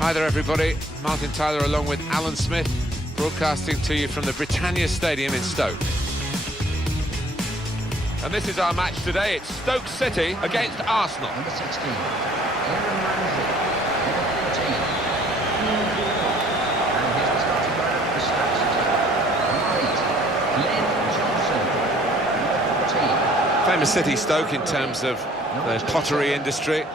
Hi there everybody, Martin Tyler along with Alan Smith, broadcasting to you from the Britannia Stadium in Stoke. And this is our match today. It's Stoke City against Arsenal. Number 16, Aaron Ramsey. Number 14, and here's the starting lineup for Stoke City. Number 8, Glenn Johnson. Number 14. Famous city, Stoke, in terms of the pottery industry.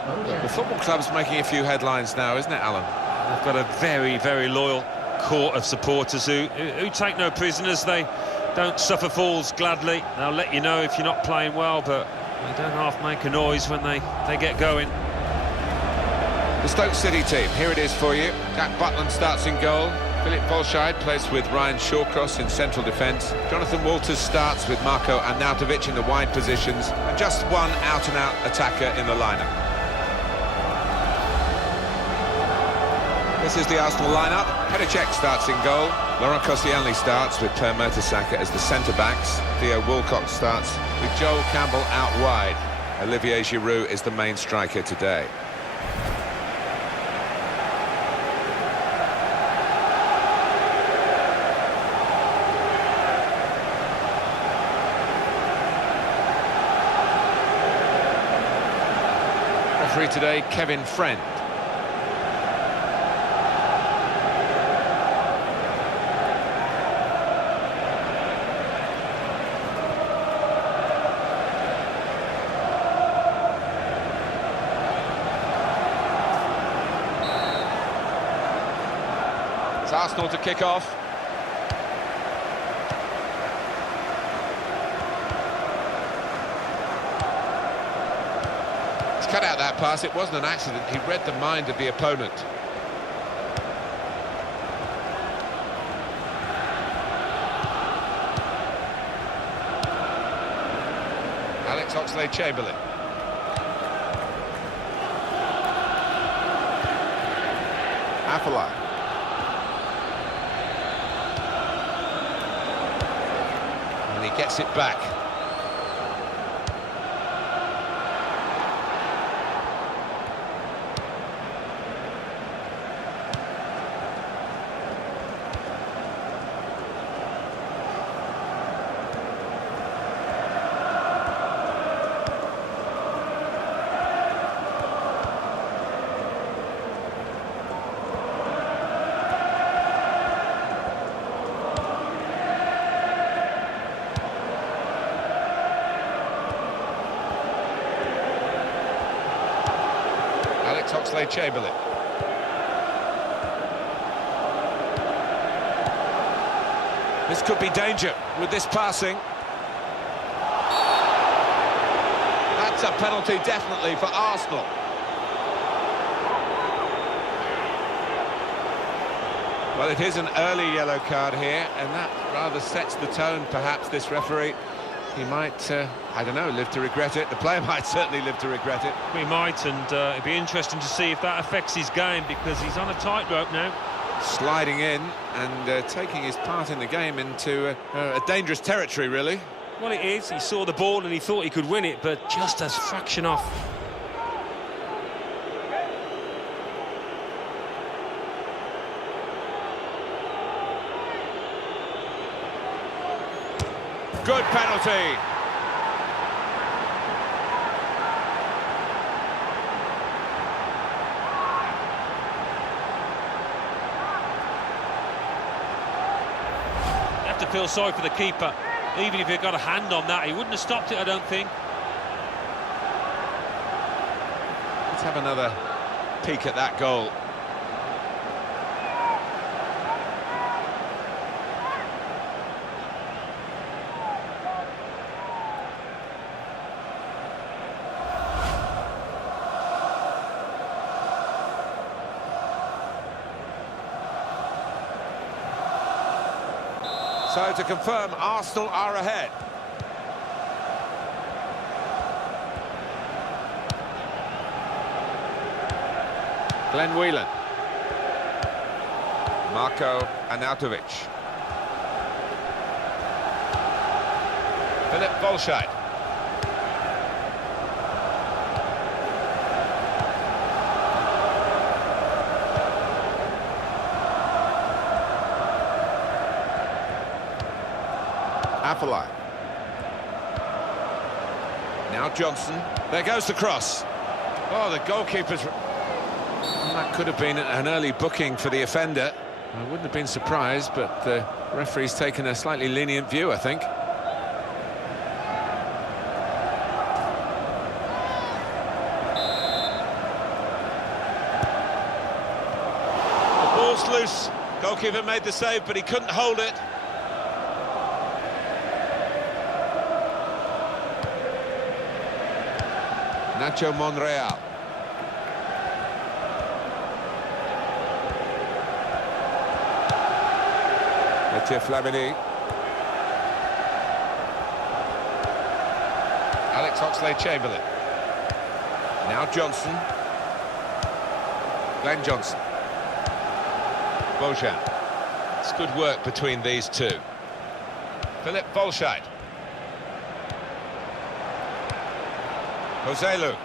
The football club's making a few headlines now, isn't it, Alan? They've got a very, very loyal court of supporters who take no prisoners. They don't suffer falls gladly. They'll let you know if you're not playing well, but they don't half make a noise when they get going. The Stoke City team, here it is for you. Jack Butland starts in goal. Philip Volscheid plays with Ryan Shawcross in central defence. Jonathan Walters starts with Marko Arnautovic in the wide positions. And just one out-and-out attacker in the lineup. This is the Arsenal lineup. Hedicek starts in goal. Laurent Koscielny starts with Per Mertesacker as the centre-backs. Theo Walcott starts with Joel Campbell out wide. Olivier Giroud is the main striker today. Referee today, Kevin Friend. It's Arsenal to kick off. He's cut out that pass. It wasn't an accident. He read the mind of the opponent. Alex Oxlade-Chamberlain. Afellay. And he gets it back. Oxlade-Chamberlain. This could be danger with this passing. That's a penalty definitely for Arsenal. Well, it is an early yellow card here, and that rather sets the tone, perhaps, this referee. He might, I don't know, live to regret it. The player might certainly live to regret it. We might, and it'd be interesting to see if that affects his game, because he's on a tightrope now. Sliding in and taking his part in the game into a dangerous territory, really. Well, it is. He saw the ball and he thought he could win it, but just a fraction off. Good penalty. You have to feel sorry for the keeper. Even if he got a hand on that, he wouldn't have stopped it, I don't think. Let's have another peek at that goal. So to confirm, Arsenal are ahead. Glenn Whelan. Marko Arnautovic. Philip Volscheid. Afellay. Now Johnson. There goes the cross. Oh, the goalkeeper's... Well, that could have been an early booking for the offender. I wouldn't have been surprised, but the referee's taken a slightly lenient view, I think. The ball's loose. Goalkeeper made the save, but he couldn't hold it. Nacho Monreal. Flamini. Alex Oxlade-Chamberlain. Now Johnson. Glenn Johnson. Bojan. It's good work between these two. Philip Bolscheid. Joselu.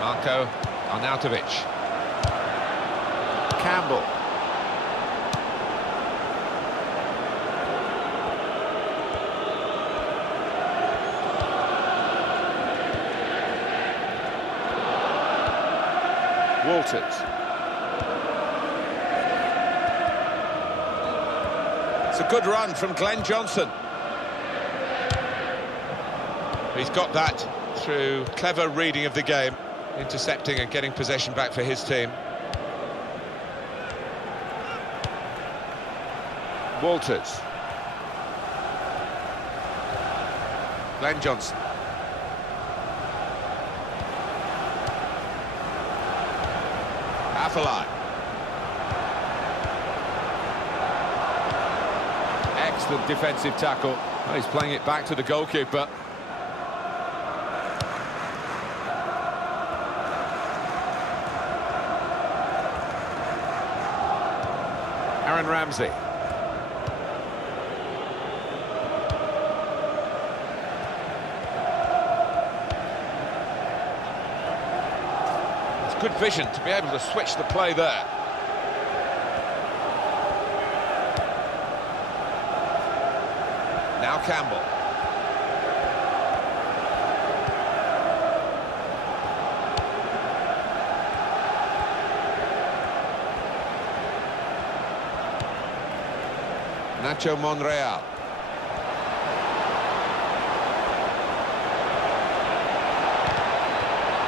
Marco Arnautovic. Campbell. Walters. It's a good run from Glenn Johnson. He's got that through clever reading of the game, intercepting and getting possession back for his team. Walters. Glenn Johnson. Afellay. Excellent defensive tackle. Well, he's playing it back to the goalkeeper. Aaron Ramsey. Good vision to be able to switch the play there. Now Campbell. Nacho Monreal.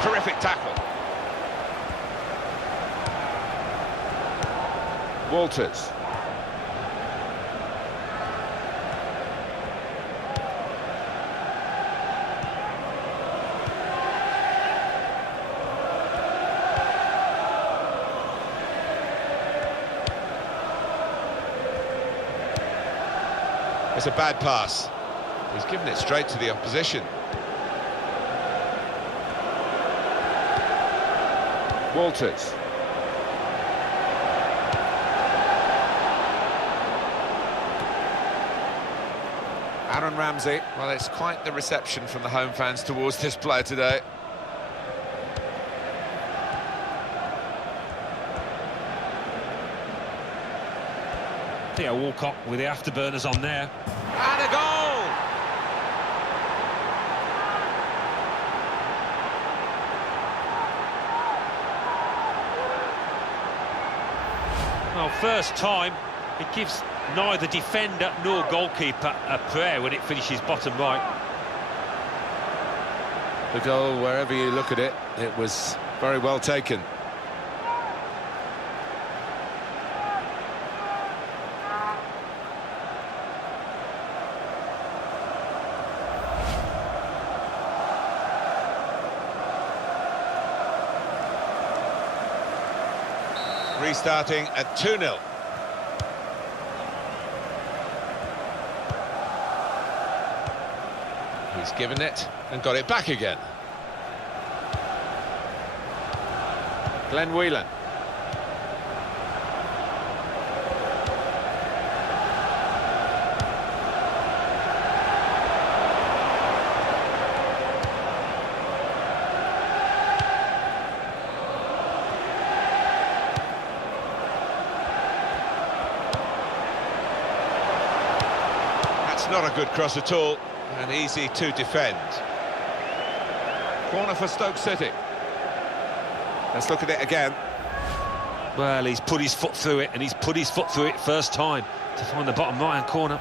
Terrific tackle. Walters. It's a bad pass. He's given it straight to the opposition. Walters. Aaron Ramsey. Well, it's quite the reception from the home fans towards this player today. Theo Walcott with the afterburners on there. And a goal! Well, first time, it gives neither defender nor goalkeeper a prayer when it finishes bottom right. The goal, wherever you look at it, it was very well taken. Restarting at 2-0. He's given it and got it back again. Glenn Whelan. not a good cross at all, and easy to defend. Corner for Stoke City. Let's look at it again. Well, he's put his foot through it, and he's put his foot through it first time to find the bottom right-hand corner.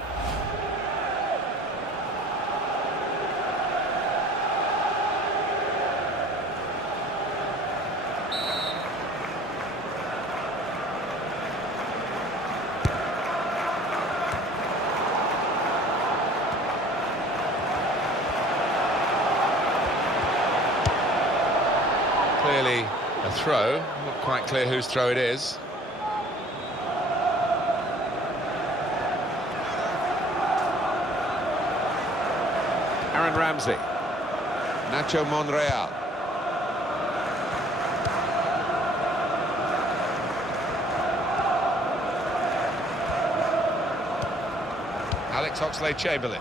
Clearly a throw, not quite clear whose throw it is. Aaron Ramsey. Nacho Monreal. Alex Oxlade-Chamberlain.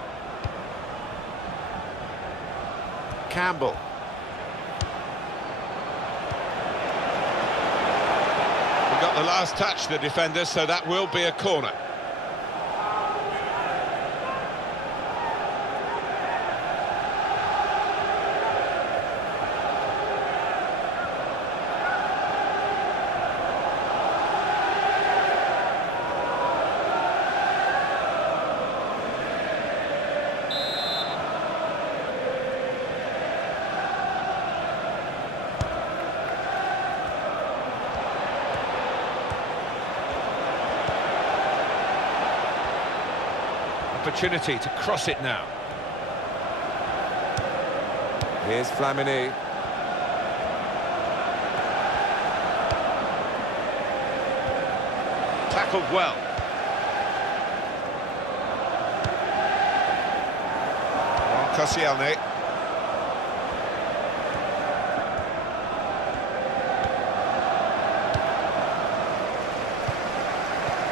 Campbell. Got the last touch, the defender, so that will be a corner. Opportunity to cross it now. Here's Flamini. Tackled well. Koscielny.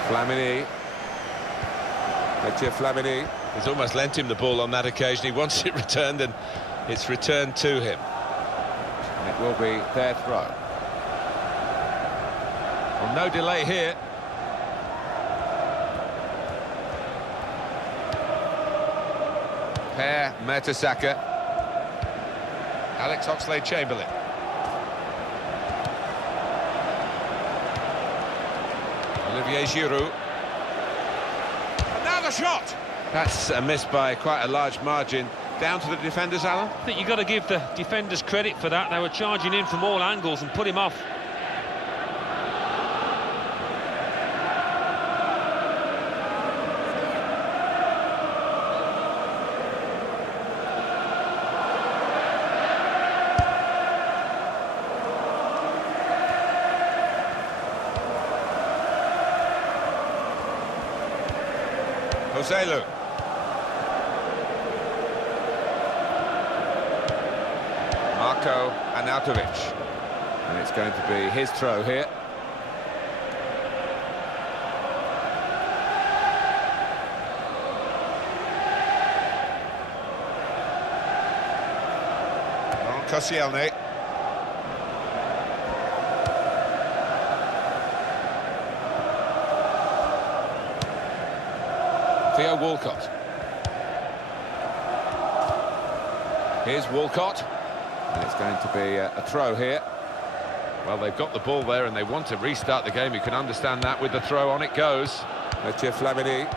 Flamini. Flamini. He's almost lent him the ball on that occasion. He wants it returned, and it's returned to him. And it will be their throw. Well, no delay here. Per Mertesacker. Alex Oxlade-Chamberlain. Olivier Giroud. Shot! That's a miss by quite a large margin. Down to the defenders, Alan? I think you've got to give the defenders credit for that. They were charging in from all angles and put him off. Joselu. Marko Arnautovic. And it's going to be his throw here. Koscielny. Theo Walcott. Here's Walcott. And it's going to be a throw here. Well, they've got the ball there and they want to restart the game. You can understand that with the throw. On it goes. Mathieu Flamini.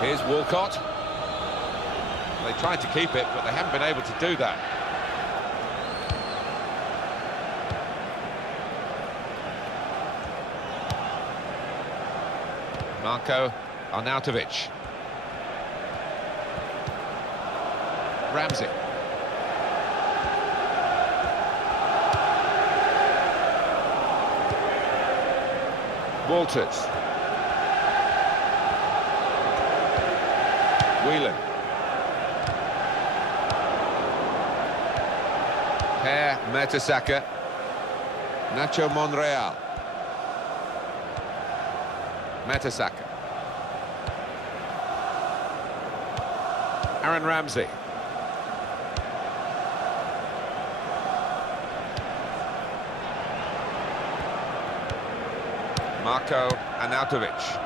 Here's Walcott. They tried to keep it, but they haven't been able to do that. Marko Arnautovic. Ramsey. Walters. Whelan. Per Mertesacker. Nacho Monreal. Mertesacker. Aaron Ramsey. Marko Arnautovic.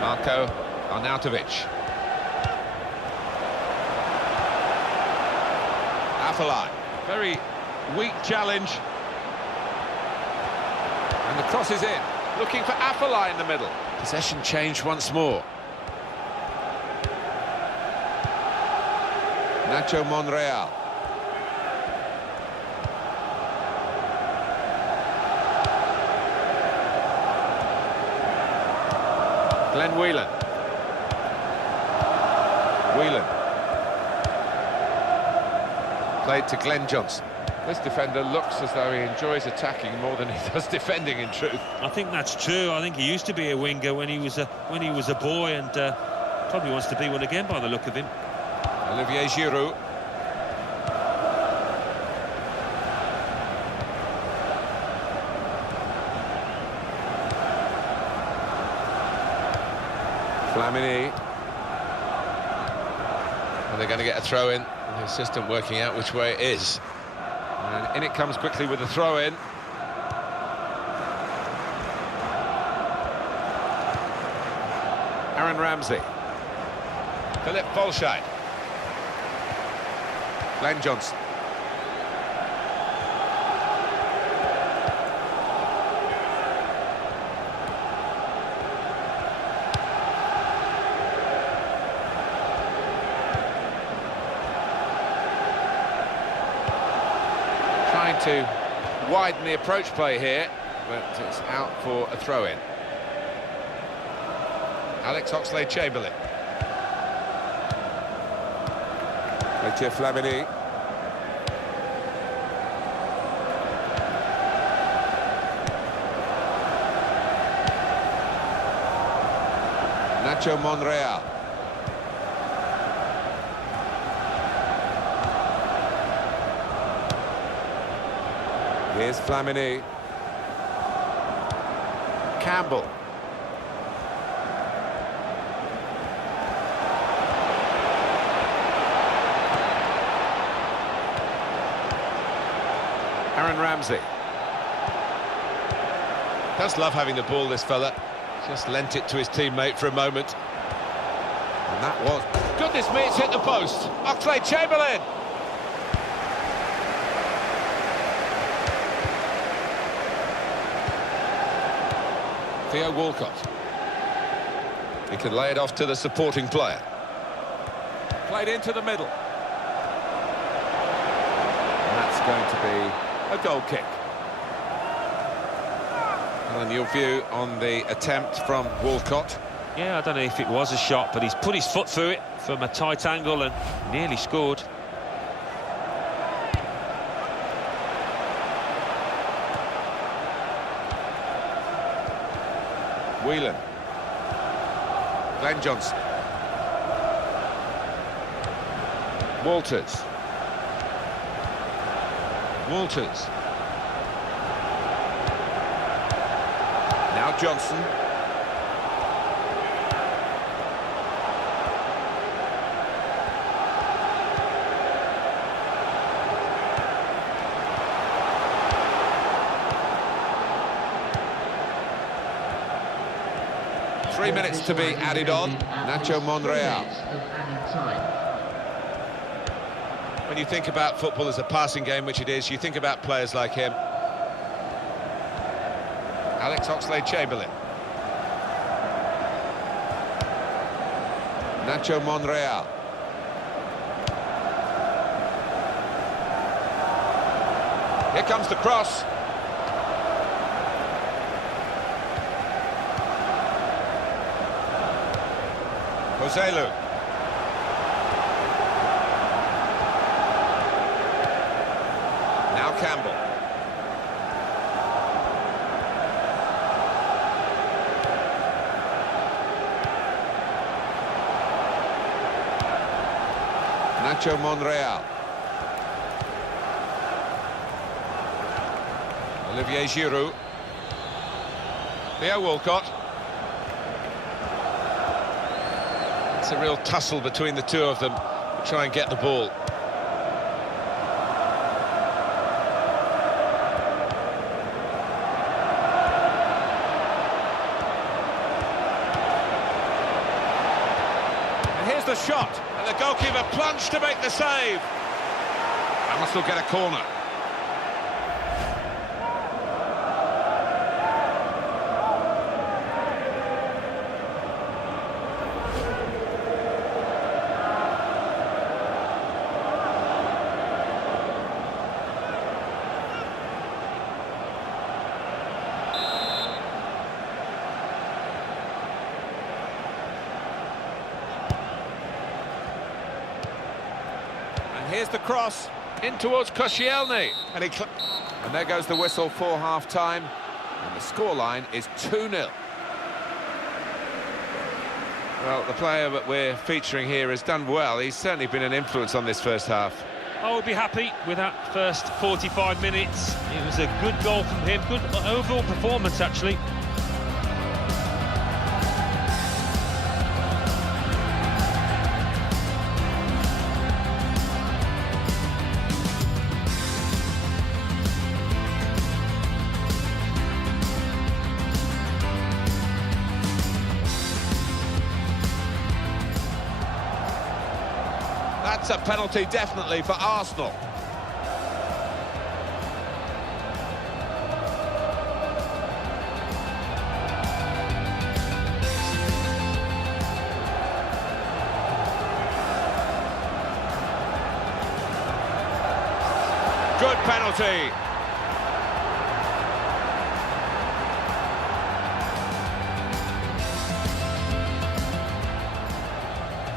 Marko Arnautovic. Afellay. Very weak challenge. And the cross is in. Looking for Afellay in the middle. Possession changed once more. Nacho Monreal. Glenn Whelan. Played to Glenn Johnson. This defender looks as though he enjoys attacking more than he does defending, in truth. I think that's true. I think he used to be a winger when he was a boy, and probably wants to be one again by the look of him. Olivier Giroud. Flamini. And they're going to get a throw in. The assistant working out which way it is. And in it comes quickly with the throw in. Aaron Ramsey. Philip Bolshide. Glenn Johnson. Trying to widen the approach play here, but it's out for a throw-in. Alex Oxlade-Chamberlain. Mathieu Flamini. Nacho Monreal. Here's Flamini. Campbell. Aaron Ramsey. Does love having the ball, this fella. Just lent it to his teammate for a moment. And that was... Goodness me, it's hit the post. Oxlade-Chamberlain. Theo Walcott. He can lay it off to the supporting player. Played into the middle. And that's going to be a goal kick. And your view on the attempt from Walcott? Yeah, I don't know if it was a shot, but he's put his foot through it from a tight angle and nearly scored. Whelan. Glenn Johnson. Walters. Now Johnson. Three minutes to be added on. Nacho Monreal. When you think about football as a passing game, which it is, you think about players like him. Alex Oxlade-Chamberlain. Nacho Monreal. Here comes the cross. Joselu. Now Campbell. Nacho Monreal. Olivier Giroud. Theo Walcott. It's a real tussle between the two of them to try and get the ball. And here's the shot, and the goalkeeper plunged to make the save. And must still get a corner. Here's the cross in towards Koscielny, and there goes the whistle for half-time, and the scoreline is 2-0. Well, the player that we're featuring here has done well. He's certainly been an influence on this first half. I would be happy with that first 45 minutes. It was a good goal from him, good overall performance actually. That's a penalty, definitely, for Arsenal. Good penalty.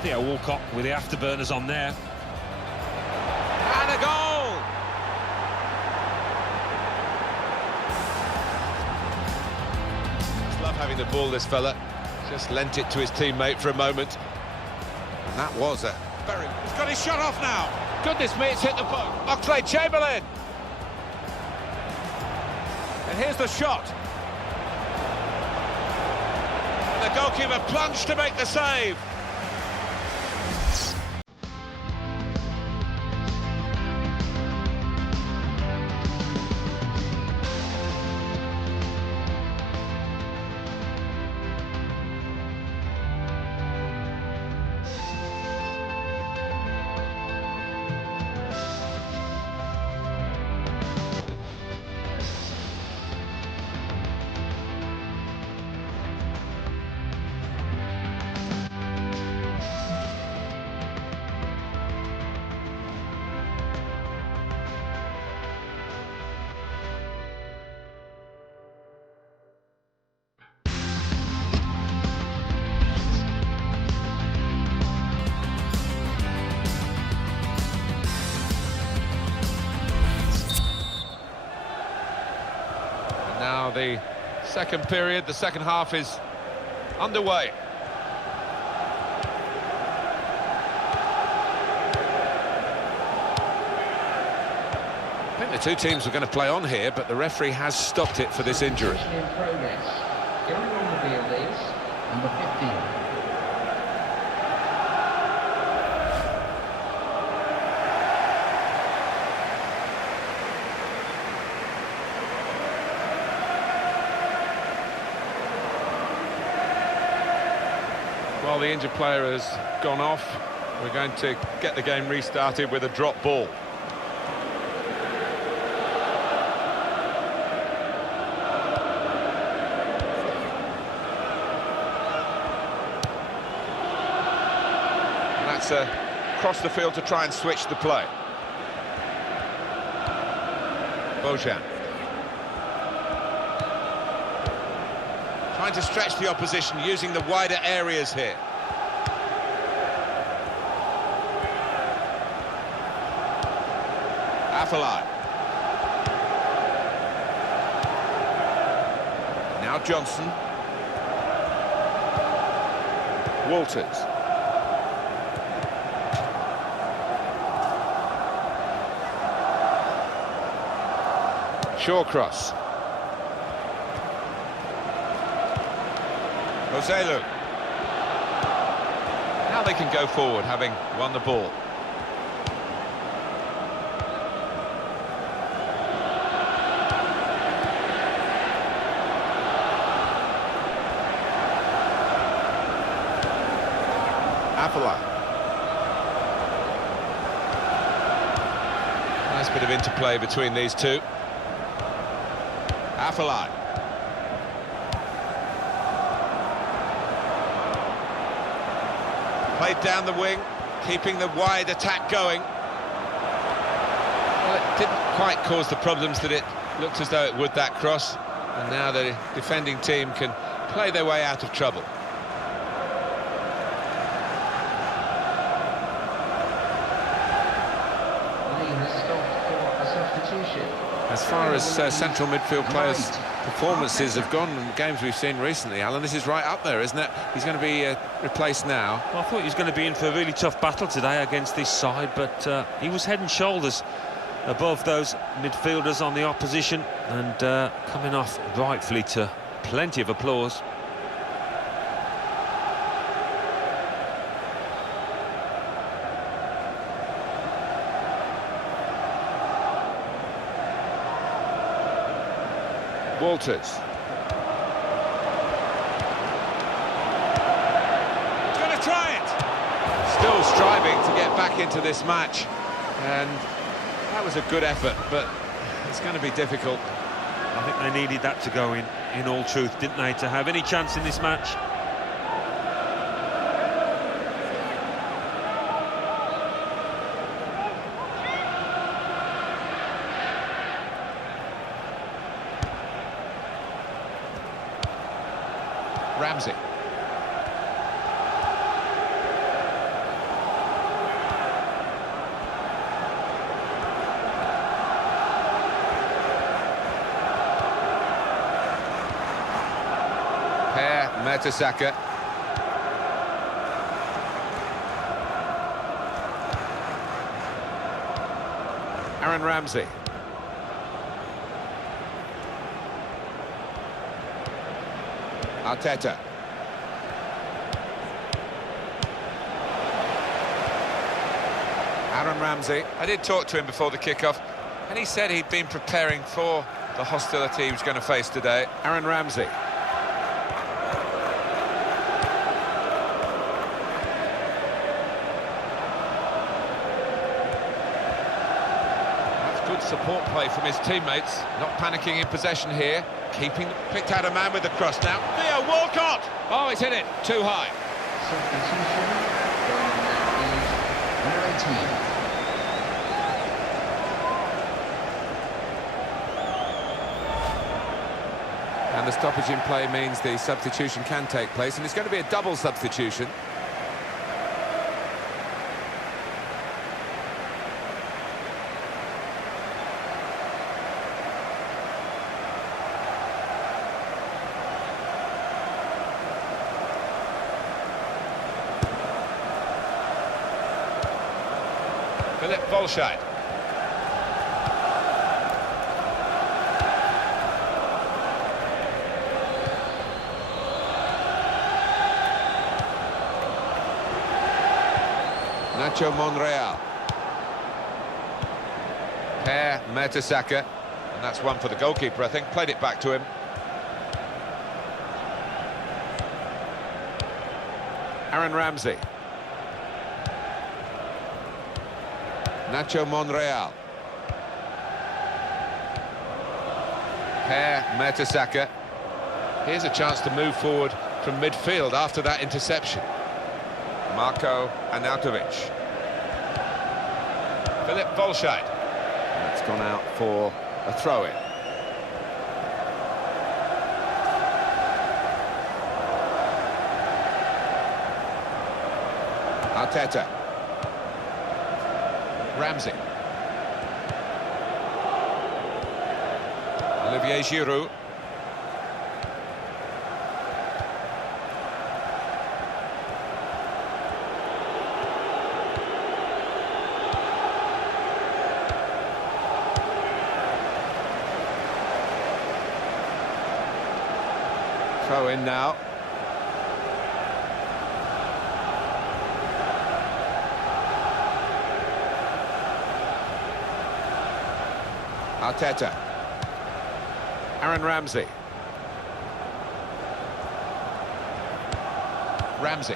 Theo Walcott with the afterburners on there. And a goal! Just love having the ball, this fella. Just lent it to his teammate for a moment. And that was a very... He's got his shot off now. Goodness me, it's hit the post. Oxlade-Chamberlain. And here's the shot. And the goalkeeper plunged to make the save. Now the second period, the second half is underway. I think the two teams were going to play on here, but the referee has stopped it for this injury. In progress. Going on the field is number 15. Well, the injured player has gone off. We're going to get the game restarted with a drop ball. And that's across the field to try and switch the play. Bojan. Trying to stretch the opposition, using the wider areas here. Afellay. Now Johnson. Walters. Shawcross. Roselu. Now they can go forward, having won the ball. Afellay. Nice bit of interplay between these two. Afellay. Played down the wing, keeping the wide attack going. Well, it didn't quite cause the problems that it looked as though it would, that cross. And now the defending team can play their way out of trouble. As far as central midfield players' performances have gone in games we've seen recently, Alan, this is right up there, isn't it? He's going to be replaced now. Well, I thought he was going to be in for a really tough battle today against this side, but he was head and shoulders above those midfielders on the opposition, and coming off rightfully to plenty of applause. Walters. He's going to try it! Still striving to get back into this match. And that was a good effort, but it's going to be difficult. I think they needed that to go in all truth, didn't they, to have any chance in this match. Ramsey. Mertesacker. Aaron Ramsey. Arteta. Aaron Ramsey. I did talk to him before the kickoff, and he said he'd been preparing for the hostility he was going to face today. Aaron Ramsey. That's good support play from his teammates. Not panicking in possession here. Picked out a man with the cross now. Theo Walcott! Oh, he's hit it too high. Substitution, number 18. And the stoppage in play means the substitution can take place, and it's going to be a double substitution. Philip Volscheid. Nacho Monreal. Per Mertesacker. And that's one for the goalkeeper, I think. Played it back to him. Aaron Ramsey. Nacho Monreal. Per Mertesacker. Here's a chance to move forward from midfield after that interception. Marko Arnautovic. Philip Volscheid. That's gone out for a throw-in. Arteta. Ramsey. Olivier Giroud. throw in now. Arteta. Aaron Ramsey. Ramsey.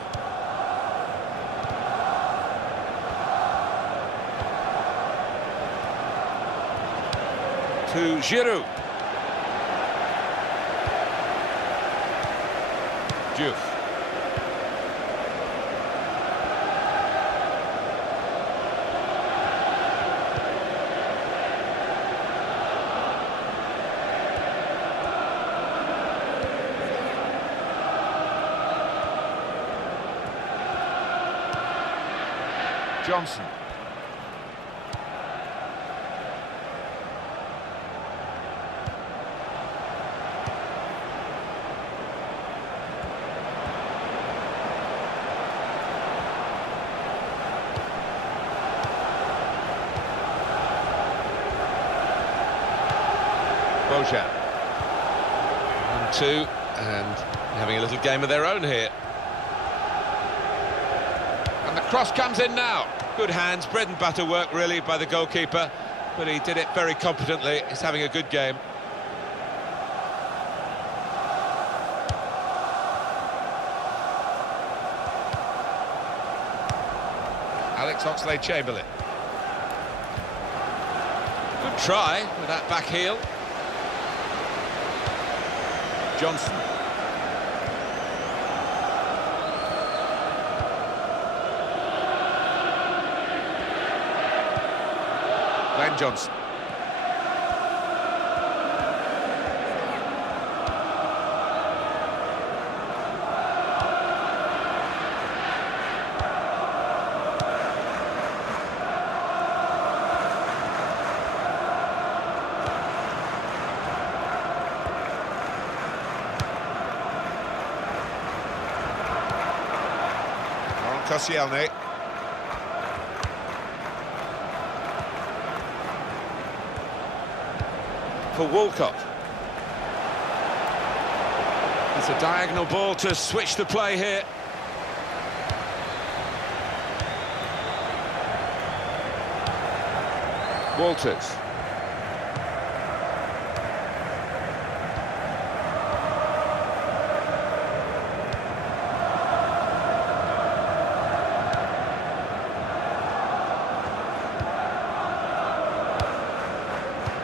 To Giroud. Diouf. Johnson. Bojan. 1-2, and having a little game of their own here. And the cross comes in now. Good hands, bread and butter work really by the goalkeeper, but he did it very competently. He's having a good game. Alex Oxlade-Chamberlain. Good try with that back heel. Johnson. Glenn Johnson. Koscielny. For Walcott. It's a diagonal ball to switch the play here. Walters.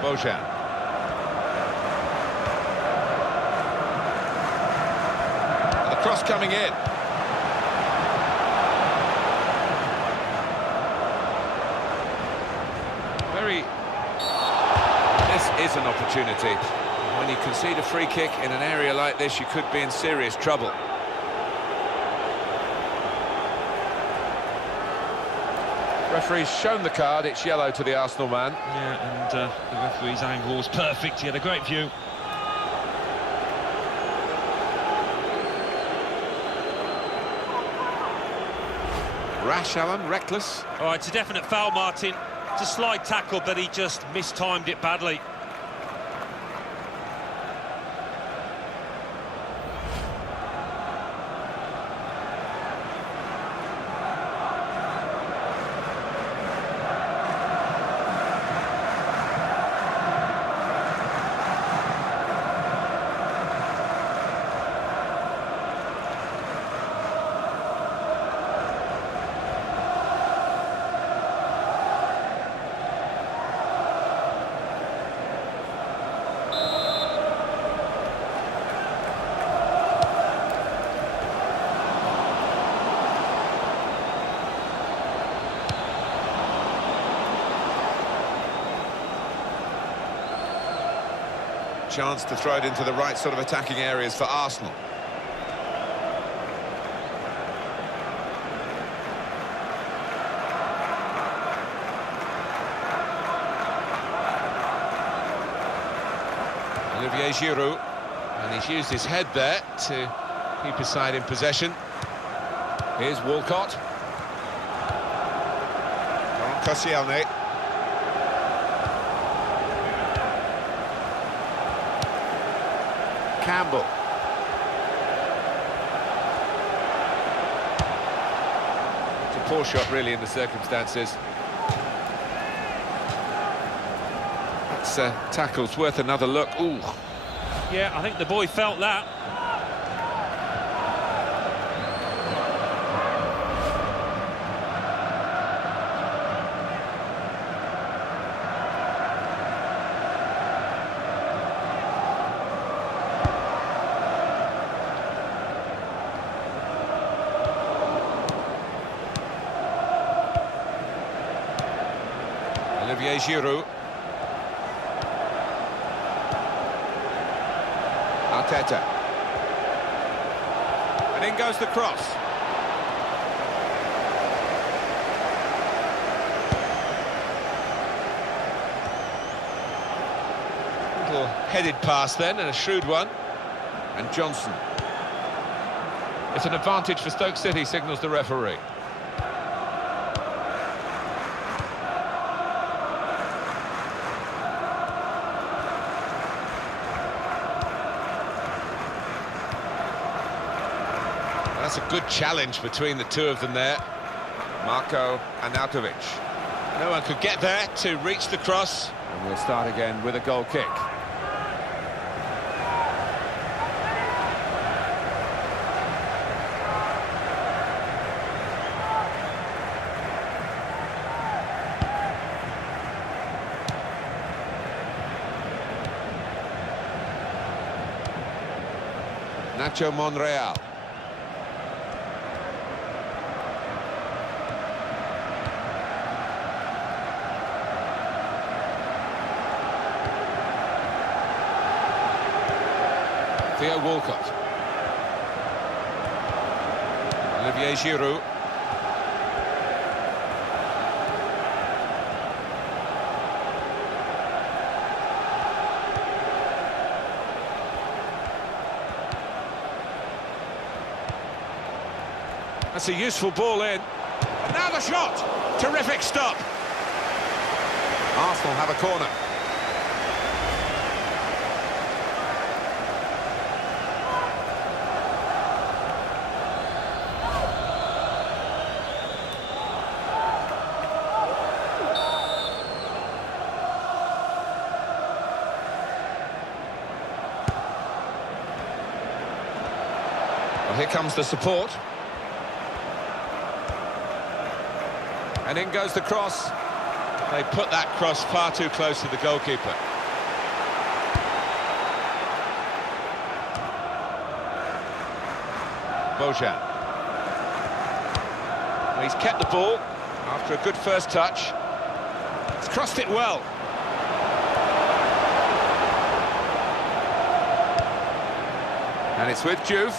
Bojan. The cross coming in. This is an opportunity. When you concede a free kick in an area like this, you could be in serious trouble. Referee's shown the card, it's yellow to the Arsenal man. Yeah, and the referee's angle was perfect. He had a great view. Rash, Alan, reckless. Oh, it's a definite foul, Martin. It's a slide tackle, but he just mistimed it badly. Chance to throw it into the right sort of attacking areas for Arsenal. Olivier Giroud, and he's used his head there to keep his side in possession. Here's Walcott. Koscielny. Campbell. poor shot, really, in the circumstances. That's tackle's worth another look. Ooh. Yeah, I think the boy felt that. Olivier Giroud. Arteta. And in goes the cross. Little headed pass then, and a shrewd one. And Johnson. It's an advantage for Stoke City, signals the referee. That's a good challenge between the two of them there. Marco and Arnautovic. No one could get there to reach the cross. And we'll start again with a goal kick. Nacho Monreal. Theo Walcott. Olivier Giroud. That's a useful ball in. And now the shot! Terrific stop! Arsenal have a corner. Well, here comes the support. And in goes the cross. They put that cross far too close to the goalkeeper. Bojan. Well, he's kept the ball after a good first touch. He's crossed it well. And it's with Juve.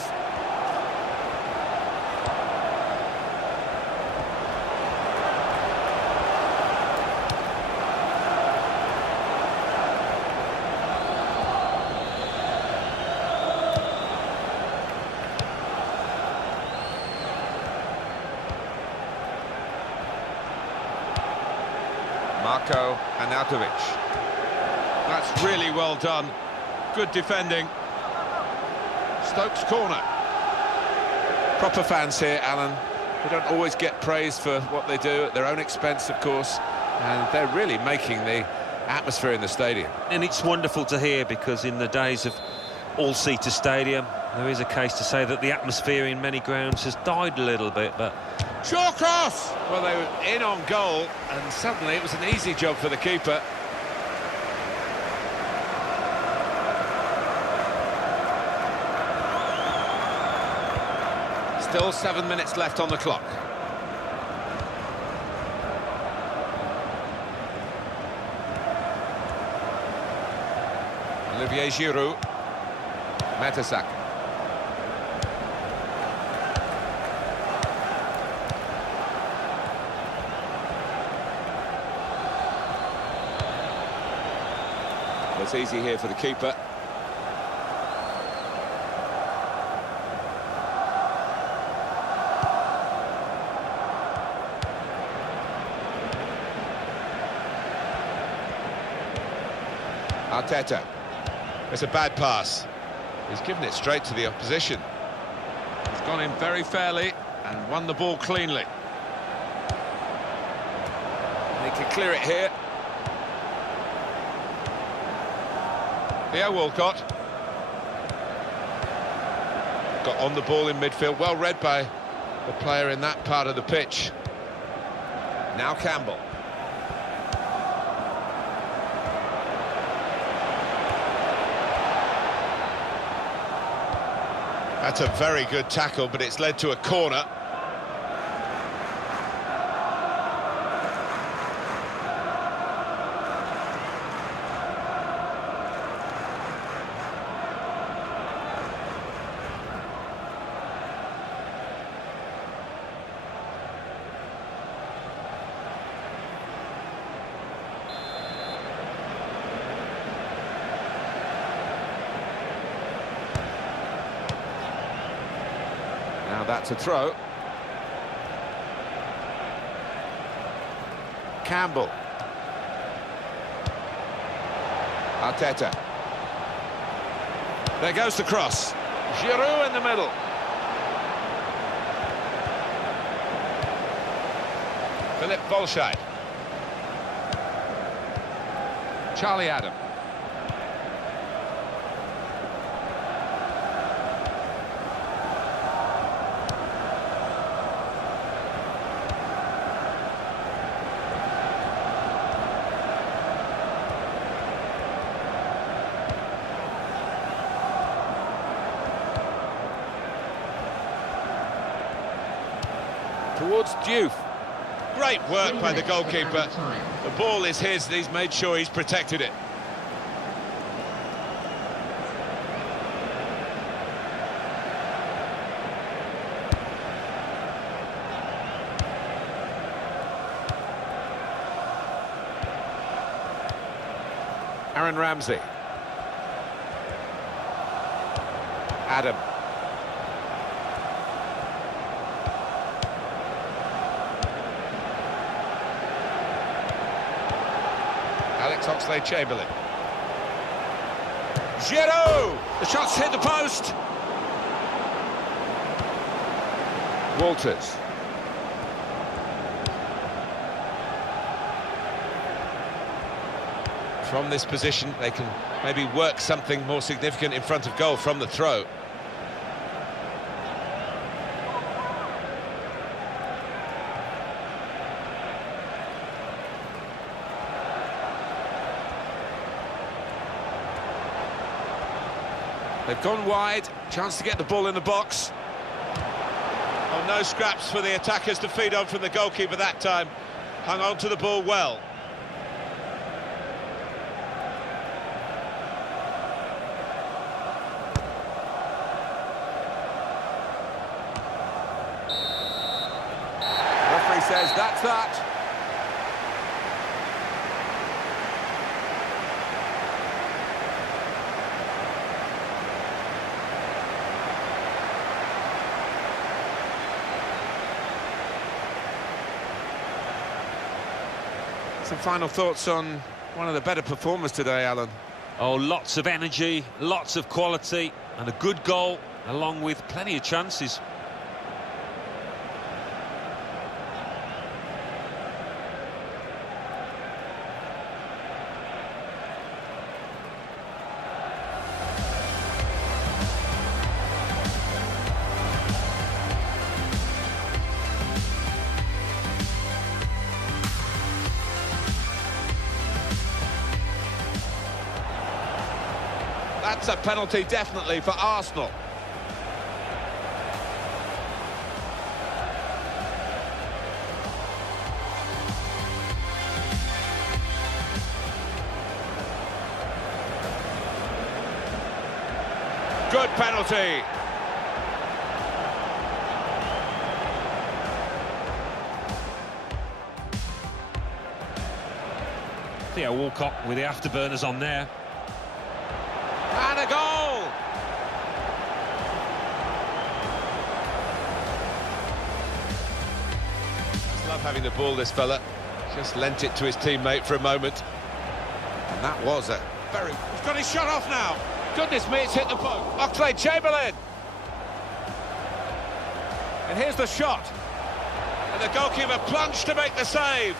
Marco Arnautovic. That's really well done. Good defending. Stoke's corner. Proper fans here, Alan. They don't always get praise for what they do at their own expense, of course. And they're really making the atmosphere in the stadium. And it's wonderful to hear, because in the days of all-seater stadium, there is a case to say that the atmosphere in many grounds has died a little bit, but... Short cross! Well, they were in on goal, and suddenly it was an easy job for the keeper. Still 7 minutes left on the clock. Olivier Giroud. Mertesacker. It's easy here for the keeper. Arteta. It's a bad pass. He's given it straight to the opposition. He's gone in very fairly and won the ball cleanly. They can clear it here. Theo Walcott. Got on the ball in midfield, well read by the player in that part of the pitch. Now Campbell. That's a very good tackle, but it's led to a corner. Now that's a throw. Campbell. Arteta. There goes the cross. Giroud in the middle. Philip Bolscheid. Charlie Adam. Towards Diouf. Great work by the goalkeeper. The ball is his, and he's made sure he's protected it. Aaron Ramsey. Adam. Alex Oxlade-Chamberlain. Giroud! The shot's hit the post. Walters. From this position, they can maybe work something more significant in front of goal from the throw. They've gone wide, chance to get the ball in the box. Oh, no scraps for the attackers to feed on from the goalkeeper that time. Hung on to the ball well. Referee says that's that. Some final thoughts on one of the better performers today, Alan. Oh, lots of energy, lots of quality, and a good goal, along with plenty of chances. That's a penalty, definitely, for Arsenal. Good penalty. Theo Walcott with the afterburners on there. And a goal! Just love having the ball, this fella. Just lent it to his teammate for a moment. And that was a very... He's got his shot off now! Goodness me, it's hit the post. Oxlade-Chamberlain! And here's the shot. And the goalkeeper plunged to make the save.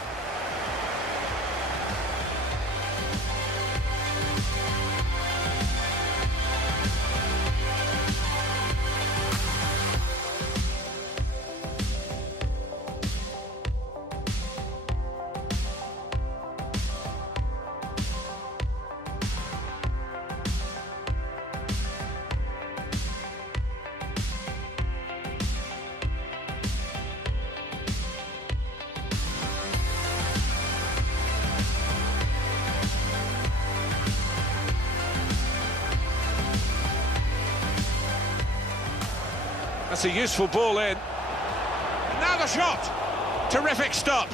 That's a useful ball in. And now the shot. Terrific stop.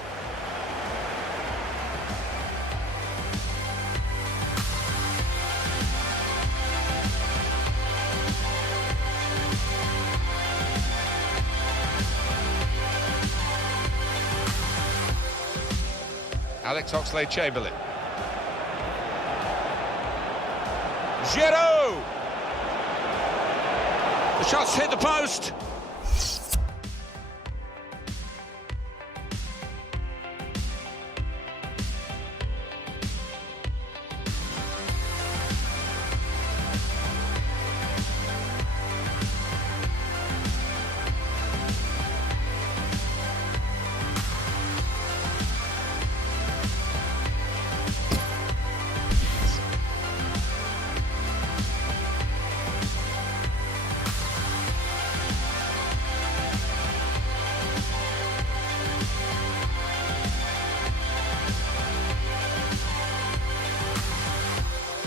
Alex Oxlade-Chamberlain. Giroud! The shot's hit the post.